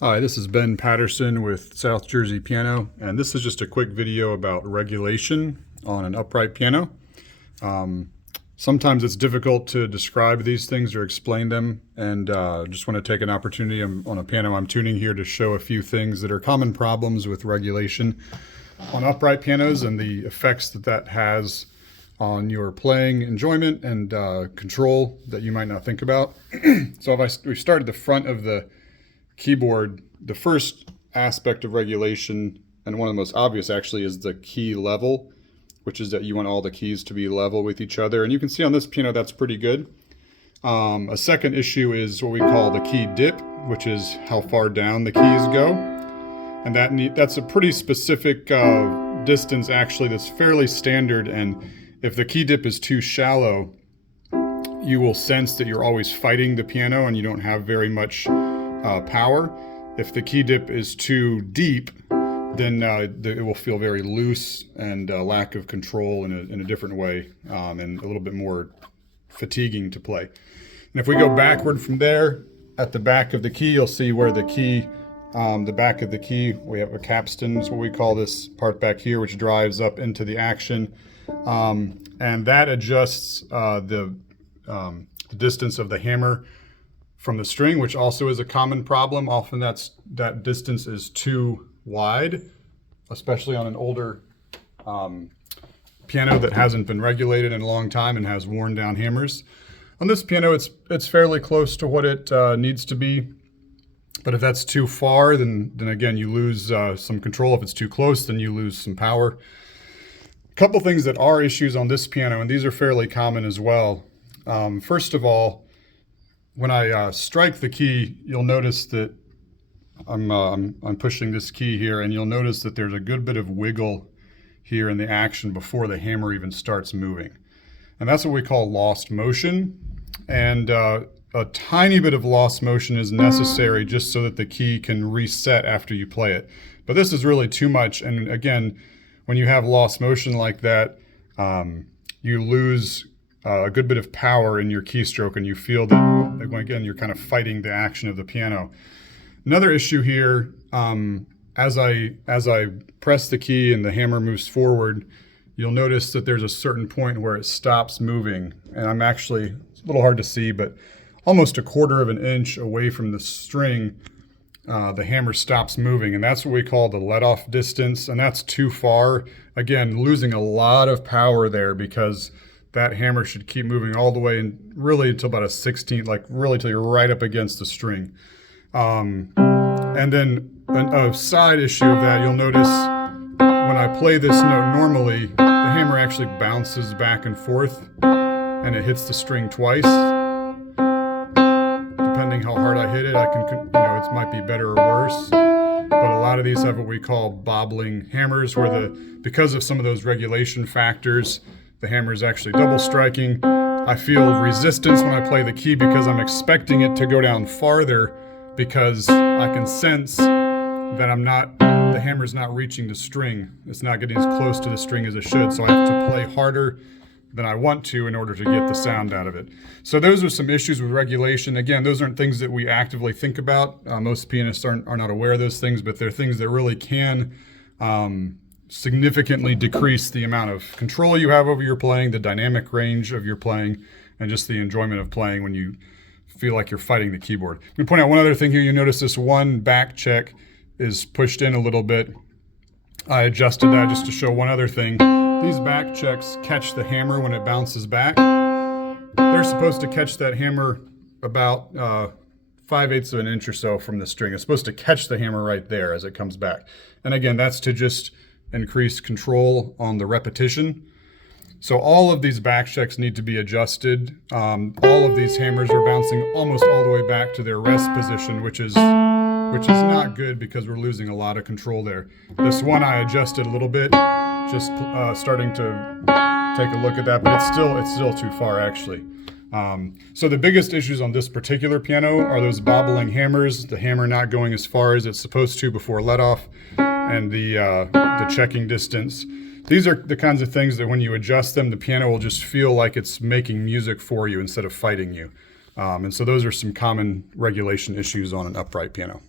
Hi, this is Ben Patterson with South Jersey Piano, and this is just a quick video about regulation on an upright piano. Sometimes it's difficult to describe these things or explain them, and just want to take an opportunity on a piano I'm tuning here to show a few things that are common problems with regulation on upright pianos and the effects that that has on your playing enjoyment and control that you might not think about. So we started the front of the keyboard. The first aspect of regulation, and one of the most obvious actually, is the key level, which is that you want all the keys to be level with each other. And you can see on this piano that's pretty good. A second issue is what we call the key dip, which is how far down the keys go. And that's a pretty specific distance actually that's fairly standard. And if the key dip is too shallow, you will sense that you're always fighting the piano and you don't have very much power. If the key dip is too deep, then it will feel very loose and lack of control in a different way, and a little bit more fatiguing to play. And if we go backward from there, at the back of the key, you'll see where the key, the back of the key, we have a capstan, is what we call this part back here, which drives up into the action. And that adjusts the distance of the hammer from the string, which also is a common problem. Often that distance is too wide, especially on an older piano that hasn't been regulated in a long time and has worn down hammers. On this piano, it's fairly close to what it needs to be. But if that's too far, then again, you lose some control. If it's too close, then you lose some power. A couple things that are issues on this piano, and these are fairly common as well. First of all, when I strike the key, you'll notice that I'm pushing this key here, and you'll notice that there's a good bit of wiggle here in the action before the hammer even starts moving. And that's what we call lost motion. And a tiny bit of lost motion is necessary just so that the key can reset after you play it. But this is really too much. And again, when you have lost motion like that, you lose a good bit of power in your keystroke, and you feel that, again, you're kind of fighting the action of the piano. Another issue here, as I press the key and the hammer moves forward, you'll notice that there's a certain point where it stops moving. And I'm actually, it's a little hard to see, but almost a quarter of an inch away from the string, the hammer stops moving. And that's what we call the let-off distance. And that's too far. Again, losing a lot of power there, because that hammer should keep moving all the way and really until about a 16th, like really till you're right up against the string. And then a side issue of that, you'll notice when I play this note normally, the hammer actually bounces back and forth and it hits the string twice. Depending how hard I hit it, it might be better or worse. But a lot of these have what we call bobbling hammers, where because of some of those regulation factors, the hammer is actually double striking. I feel resistance when I play the key because I'm expecting it to go down farther, because I can sense that the hammer's not reaching the string. It's not getting as close to the string as it should. So I have to play harder than I want to in order to get the sound out of it. So those are some issues with regulation. Again, those aren't things that we actively think about. Most pianists are not aware of those things, but they're things that really can significantly decrease the amount of control you have over your playing, the dynamic range of your playing, and just the enjoyment of playing when you feel like you're fighting the keyboard. I'm going to point out one other thing here. You notice this one back check is pushed in a little bit. I adjusted that just to show one other thing. These back checks catch the hammer when it bounces back. They're supposed to catch that hammer about 5/8 of an inch or so from the string. It's supposed to catch the hammer right there as it comes back. And again, that's to just increase control on the repetition. So all of these back checks need to be adjusted. All of these hammers are bouncing almost all the way back to their rest position, which is not good because we're losing a lot of control there. This one I adjusted a little bit, just starting to take a look at that, but it's still too far actually. So the biggest issues on this particular piano are those bobbling hammers, the hammer not going as far as it's supposed to before let off, and the checking distance. These are the kinds of things that when you adjust them, the piano will just feel like it's making music for you instead of fighting you. And so those are some common regulation issues on an upright piano.